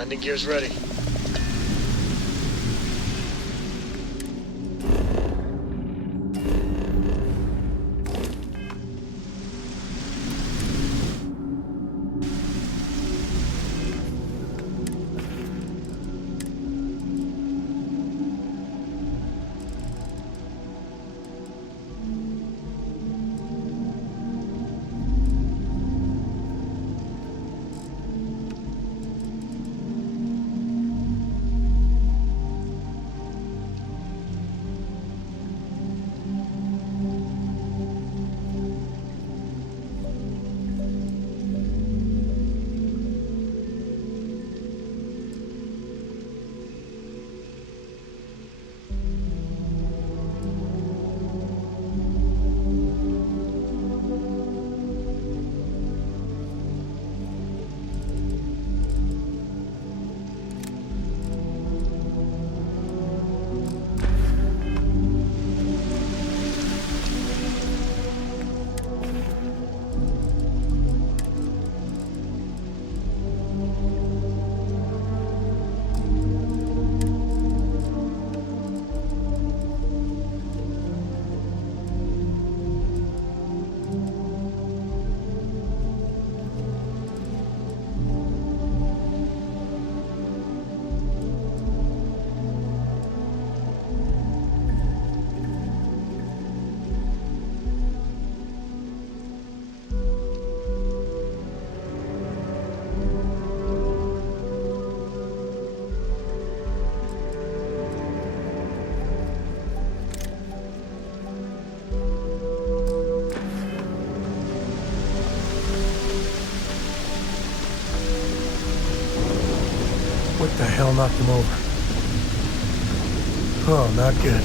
Landing gear's ready. What the hell knocked him over? Oh, not good.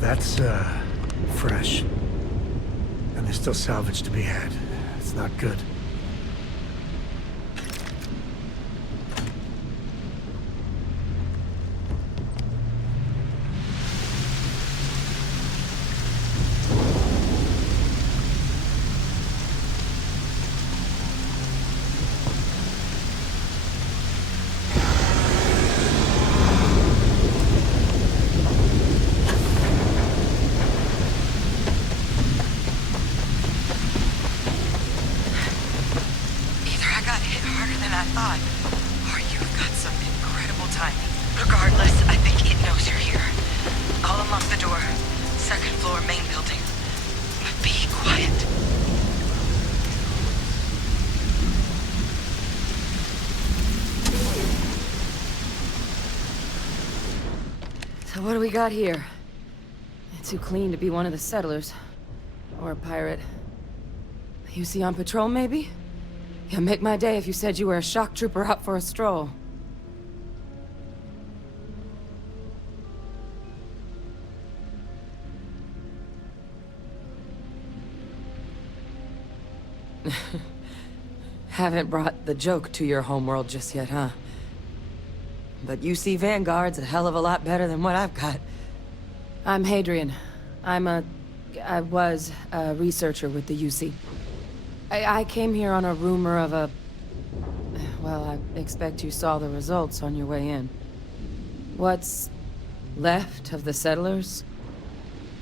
That's, fresh. And there's still salvage to be had. It's not good. Or you've got some incredible timing. Regardless, I think it knows you're here. I'll unlock the door. Second floor, main building. Be quiet. So what do we got here? Too clean to be one of the settlers. Or a pirate. You see on patrol, maybe? Yeah, make my day if you said you were a shock trooper out for a stroll. Haven't brought the joke to your homeworld just yet, huh? But UC Vanguard's a hell of a lot better than what I've got. I'm Hadrian. I was a researcher with the UC. I came here on a rumor of a... Well, I expect you saw the results on your way in. What's left of the settlers?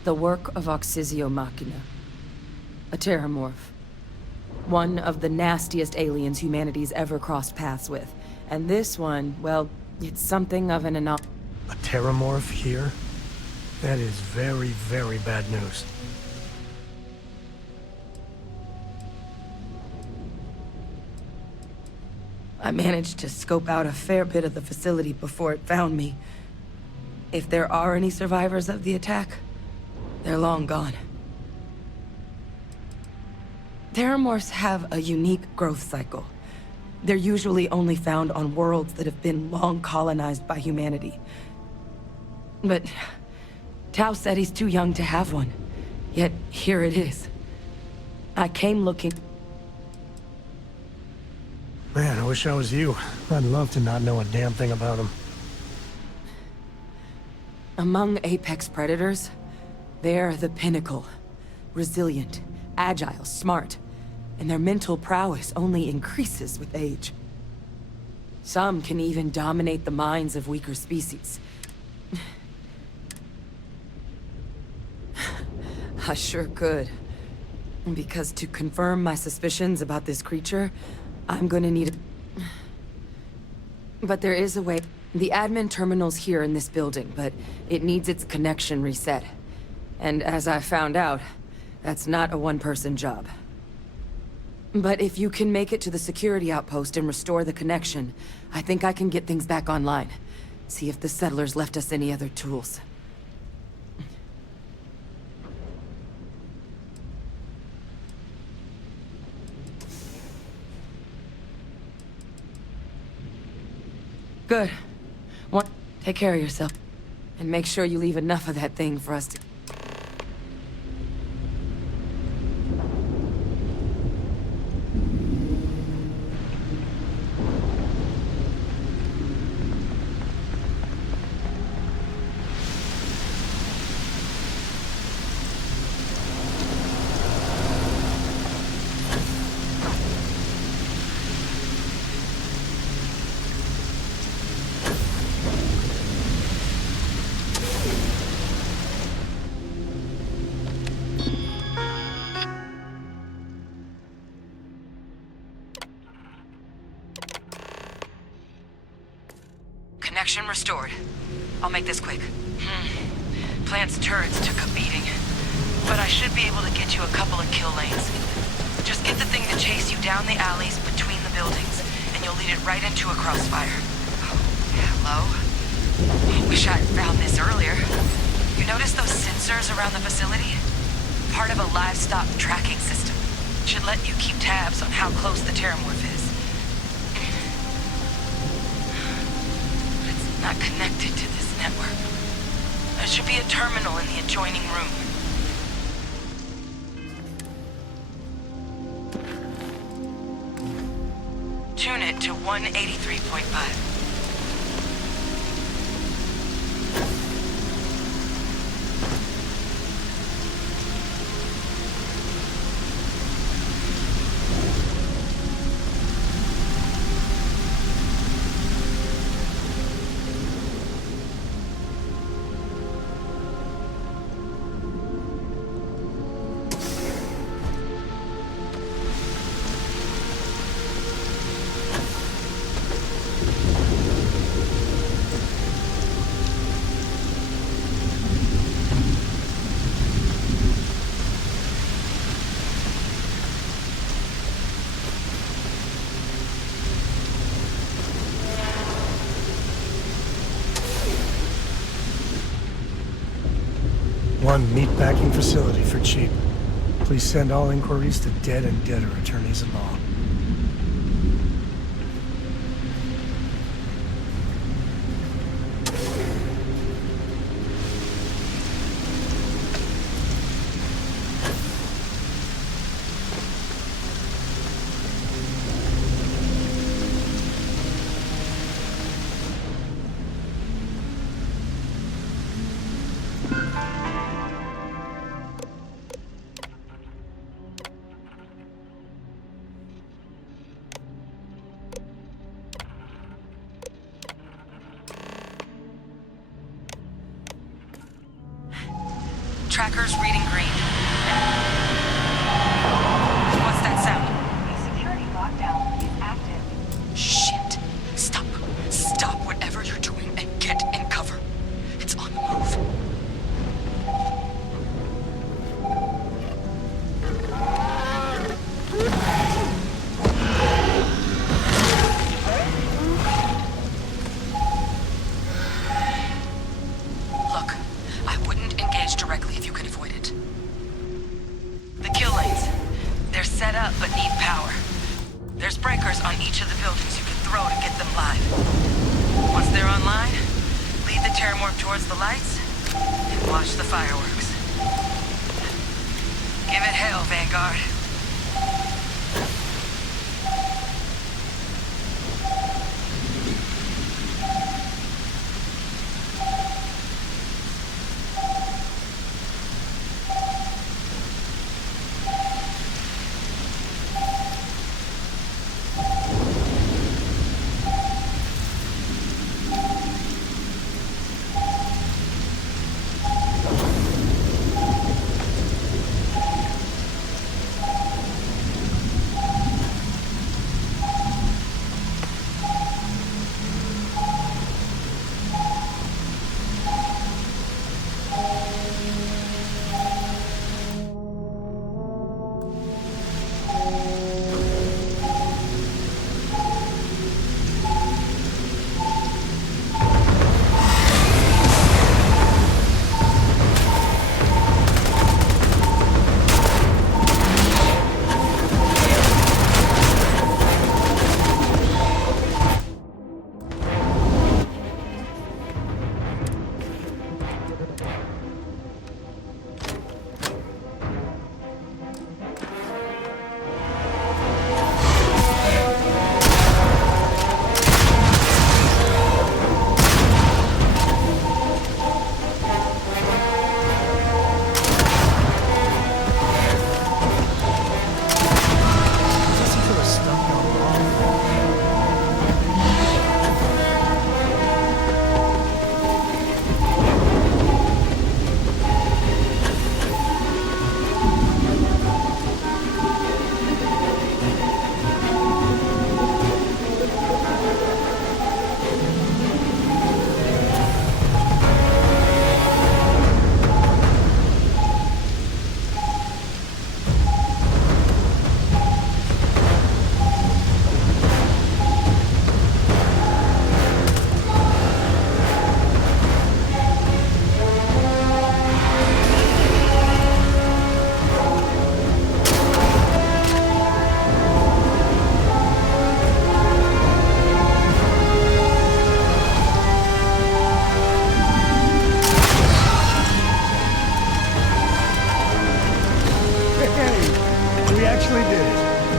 The work of Oxysio Machina. A terramorph. One of the nastiest aliens humanity's ever crossed paths with. And this one, well, it's something of an anomaly. A terramorph here? That is very, very bad news. I managed to scope out a fair bit of the facility before it found me. If there are any survivors of the attack, they're long gone. Terramorphs have a unique growth cycle. They're usually only found on worlds that have been long colonized by humanity. But Tao said he's too young to have one. Yet, here it is. I came looking... Man, I wish I was you. I'd love to not know a damn thing about them. Among apex predators, they're the pinnacle. Resilient, agile, smart. And their mental prowess only increases with age. Some can even dominate the minds of weaker species. I sure could. Because to confirm my suspicions about this creature, I'm gonna need a... But there is a way. The admin terminal's here in this building, but it needs its connection reset. And as I found out, that's not a one-person job. But if you can make it to the security outpost and restore the connection, I think I can get things back online. See if the settlers left us any other tools. Good. Take care of yourself. And make sure you leave enough of that thing for us to... Connection restored. I'll make this quick. Plant's turrets took a beating, but I should be able to get you a couple of kill lanes. Just get the thing to chase you down the alleys between the buildings, and you'll lead it right into a crossfire. Oh, hello? I wish I'd found this earlier. You notice those sensors around the facility? Part of a livestock tracking system. Should let you keep tabs on how close the terramorph is. Not connected to this network. There should be a terminal in the adjoining room. Tune it to 183.5. One meatpacking facility for cheap. Please send all inquiries to dead and deader attorneys at law. Tracker's reading green. What's that sound? The security lockdown is active. Shit. Stop. Stop whatever you're doing and get in cover. It's on the move. Look, I wouldn't engage directly if you could avoid it. The kill lanes. They're set up but need power. There's breakers on each of the buildings you can throw to get them live. Once they're online, lead the terramorph towards the lights and watch the fireworks. Give it hell, Vanguard.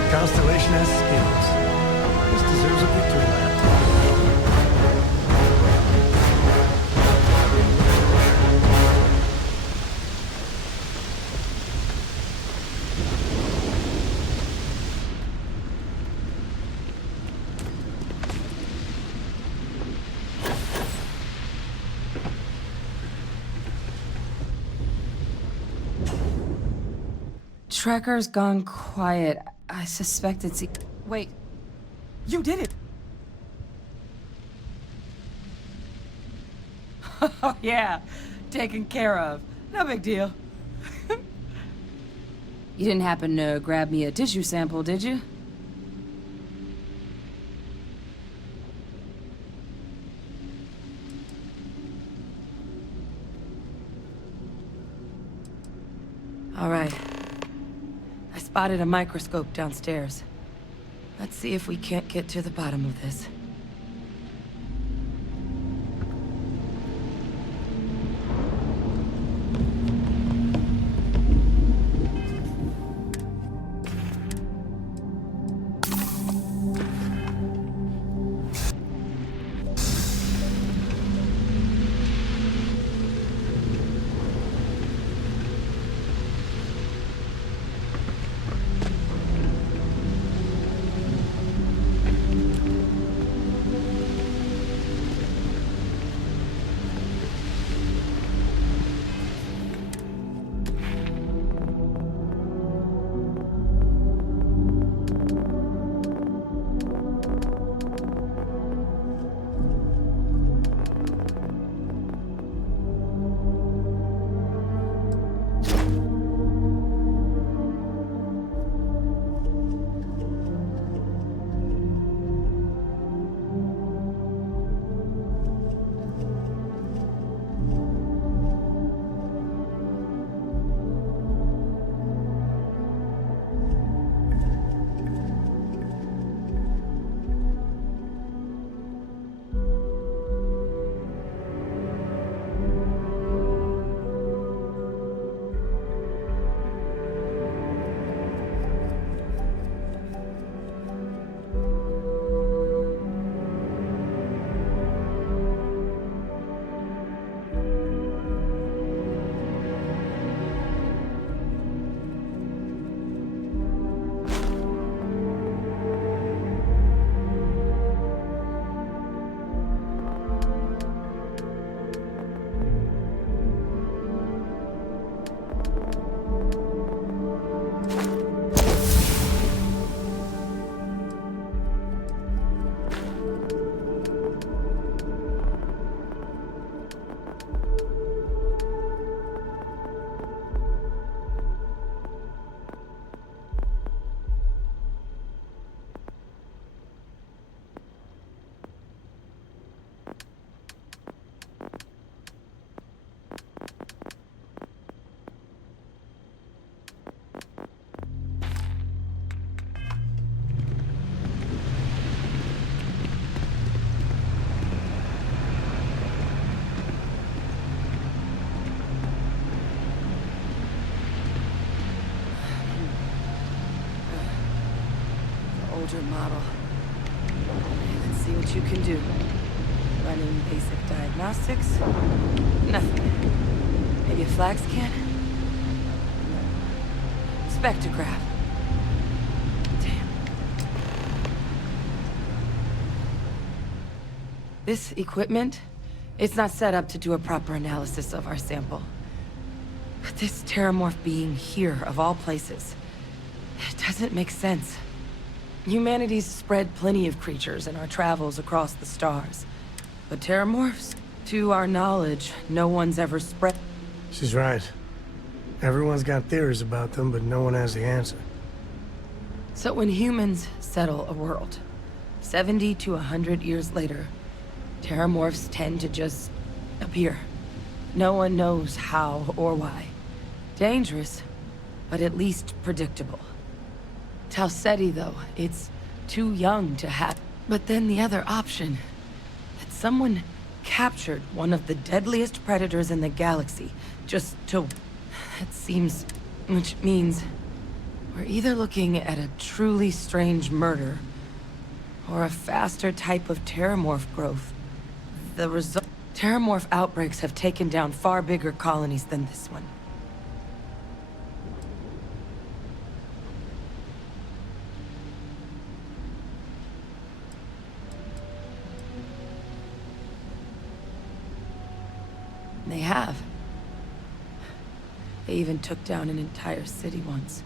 Constellation has skills. This deserves a victory lap. Tracker's gone quiet. I suspect it's... Wait. You did it! Oh, yeah. Taken care of. No big deal. You didn't happen to grab me a tissue sample, did you? All right. I spotted a microscope downstairs. Let's see if we can't get to the bottom of this. older model. Let's see what you can do. Running basic diagnostics. Nothing. Maybe a flag scan? Spectrograph. Damn. This equipment, it's not set up to do a proper analysis of our sample. But this terramorph being here, of all places, it doesn't make sense. Humanity's spread plenty of creatures in our travels across the stars. But terramorphs, to our knowledge, no one's ever spread. She's right. Everyone's got theories about them, but no one has the answer. So when humans settle a world, 70 to 100 years later, terramorphs tend to just appear. No one knows how or why. Dangerous, but at least predictable. Talseti, though, it's too young to have. But then the other option, that someone captured one of the deadliest predators in the galaxy, just to... That seems... Which means... We're either looking at a truly strange murder, or a faster type of terramorph growth. The result... Terramorph outbreaks have taken down far bigger colonies than this one. They have. They even took down an entire city once.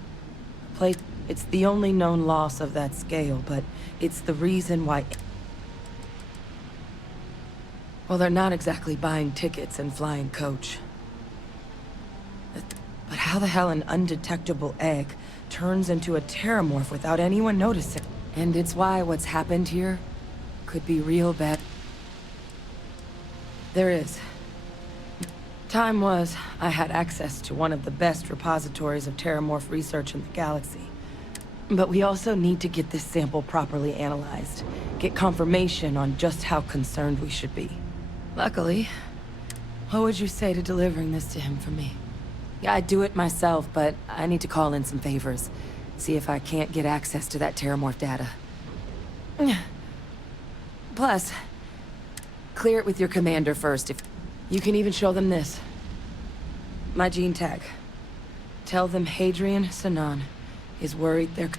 A place... It's the only known loss of that scale, but it's the reason why... Well, they're not exactly buying tickets and flying coach. But how the hell an undetectable egg turns into a terramorph without anyone noticing? And it's why what's happened here could be real bad. There is. Time was, I had access to one of the best repositories of terramorph research in the galaxy. But we also need to get this sample properly analyzed, get confirmation on just how concerned we should be. Luckily, what would you say to delivering this to him for me? Yeah, I'd do it myself, but I need to call in some favors. See if I can't get access to that terramorph data. Plus, clear it with your commander first. If you can even show them this. My gene tag. Tell them Hadrian Sanan is worried they're...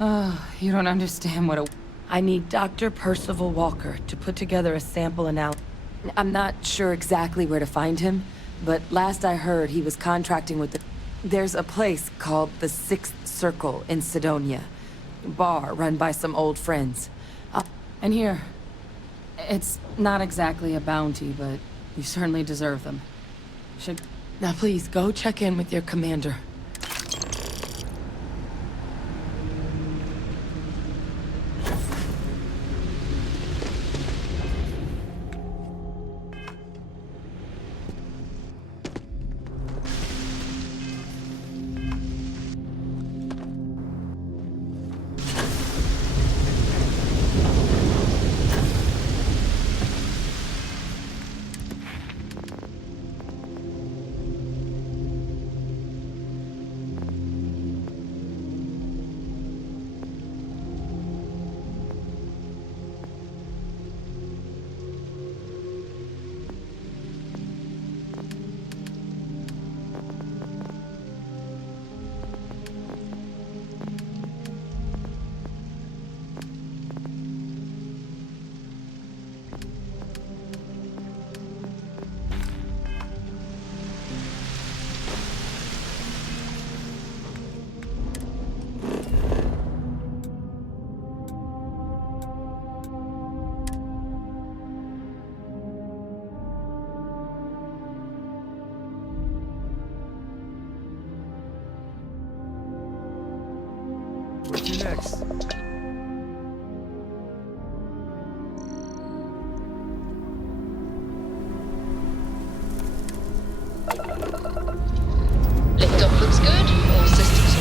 Oh, you don't understand what a... I need Dr. Percival Walker to put together a sample analysis. I'm not sure exactly where to find him, but last I heard he was contracting with the... There's a place called the Sixth Circle in Sidonia. Bar run by some old friends. And here, it's not exactly a bounty, but you certainly deserve them. Now please, go check in with your commander. What's your next? Liftoff looks good. All systems go.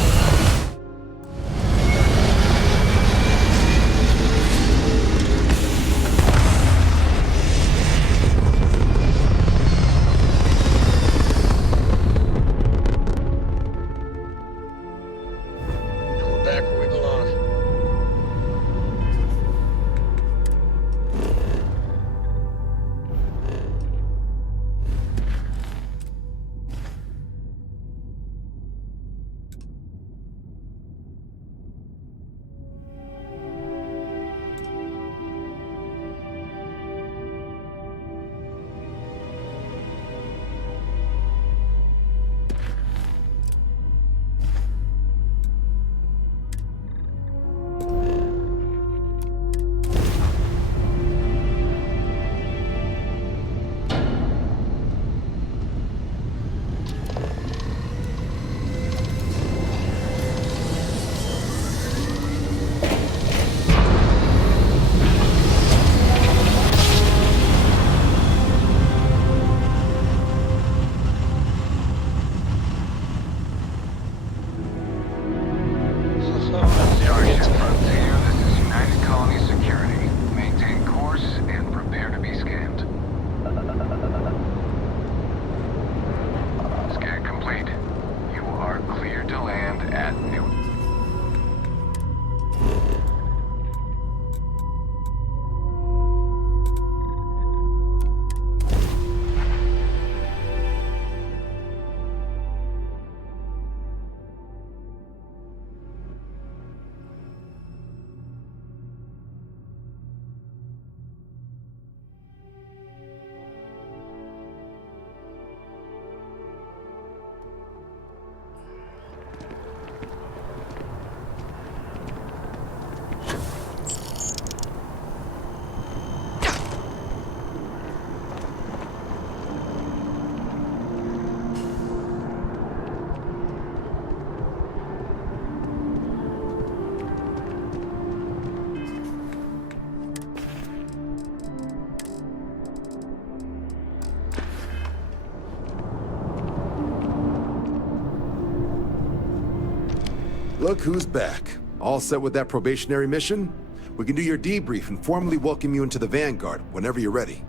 Look who's back. All set with that probationary mission? We can do your debrief and formally welcome you into the Vanguard whenever you're ready.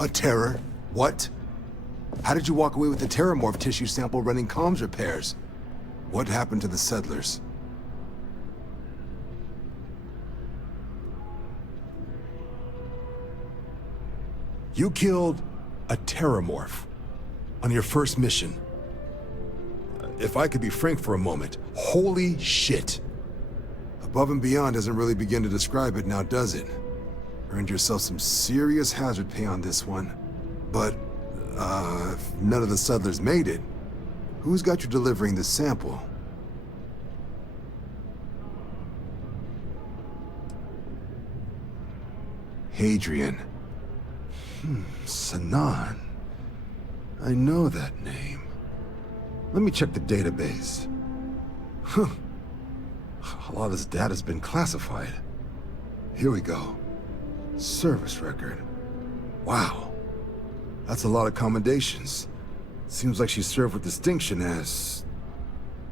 A terror? What? How did you walk away with the terramorph tissue sample running comms repairs? What happened to the settlers? You killed a terramorph on your first mission. If I could be frank for a moment, holy shit. Above and beyond doesn't really begin to describe it now, does it? Earned yourself some serious hazard pay on this one. But, if none of the settlers made it, who's got you delivering the sample? Hadrian. Sanan. I know that name. Let me check the database. Huh. A lot of this data's been classified. Here we go. Service record. Wow. That's a lot of commendations. Seems like she served with distinction as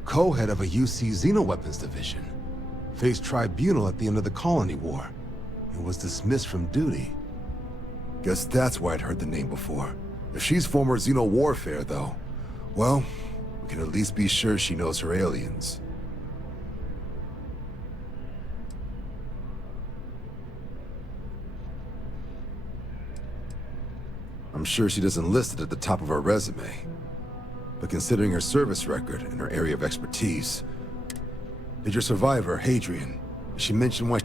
co-head of a UC Xenoweapons division. Faced tribunal at the end of the Colony War and was dismissed from duty. Guess that's why I'd heard the name before. If she's former Xeno warfare, though, well, we can at least be sure she knows her aliens. I'm sure she doesn't list it at the top of her resume. But considering her service record and her area of expertise, did your survivor, Hadrian, did she mention why...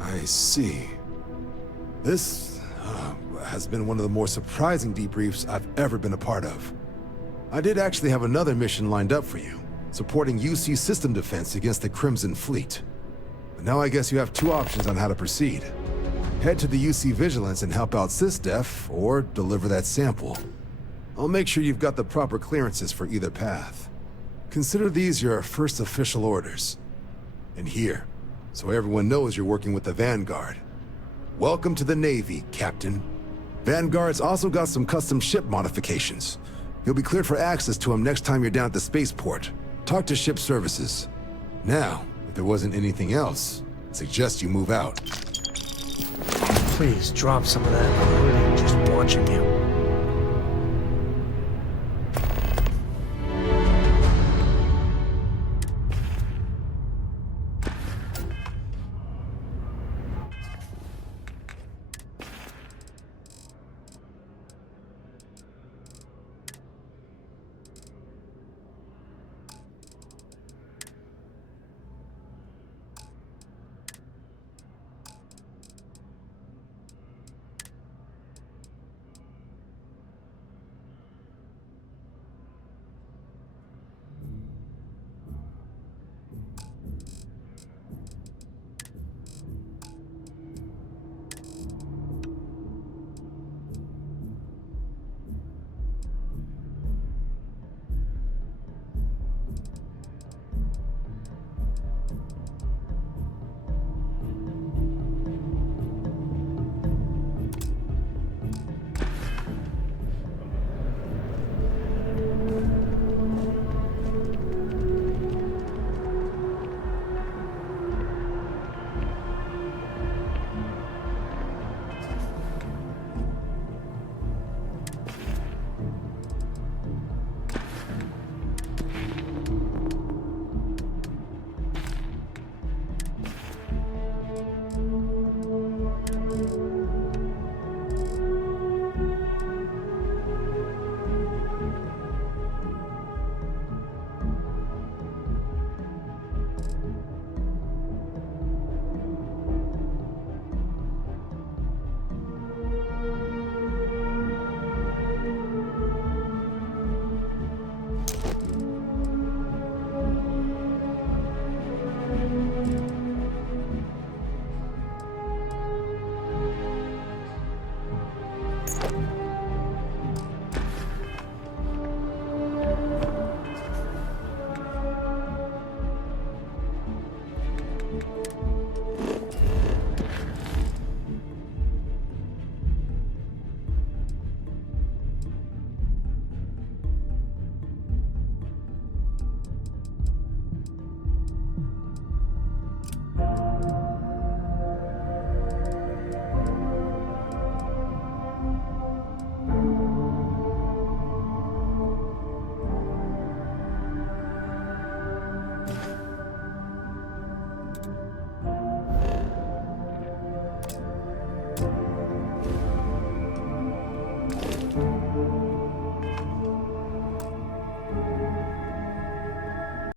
I see. This has been one of the more surprising debriefs I've ever been a part of. I did actually have another mission lined up for you, supporting UC system defense against the Crimson Fleet. But now I guess you have two options on how to proceed. Head to the UC Vigilance and help out SysDef, or deliver that sample. I'll make sure you've got the proper clearances for either path. Consider these your first official orders. And here, so everyone knows you're working with the Vanguard. Welcome to the Navy, Captain. Vanguard's also got some custom ship modifications. You'll be cleared for access to them next time you're down at the spaceport. Talk to ship services. Now, if there wasn't anything else, I suggest you move out. Please drop some of that. I'm already just watching you.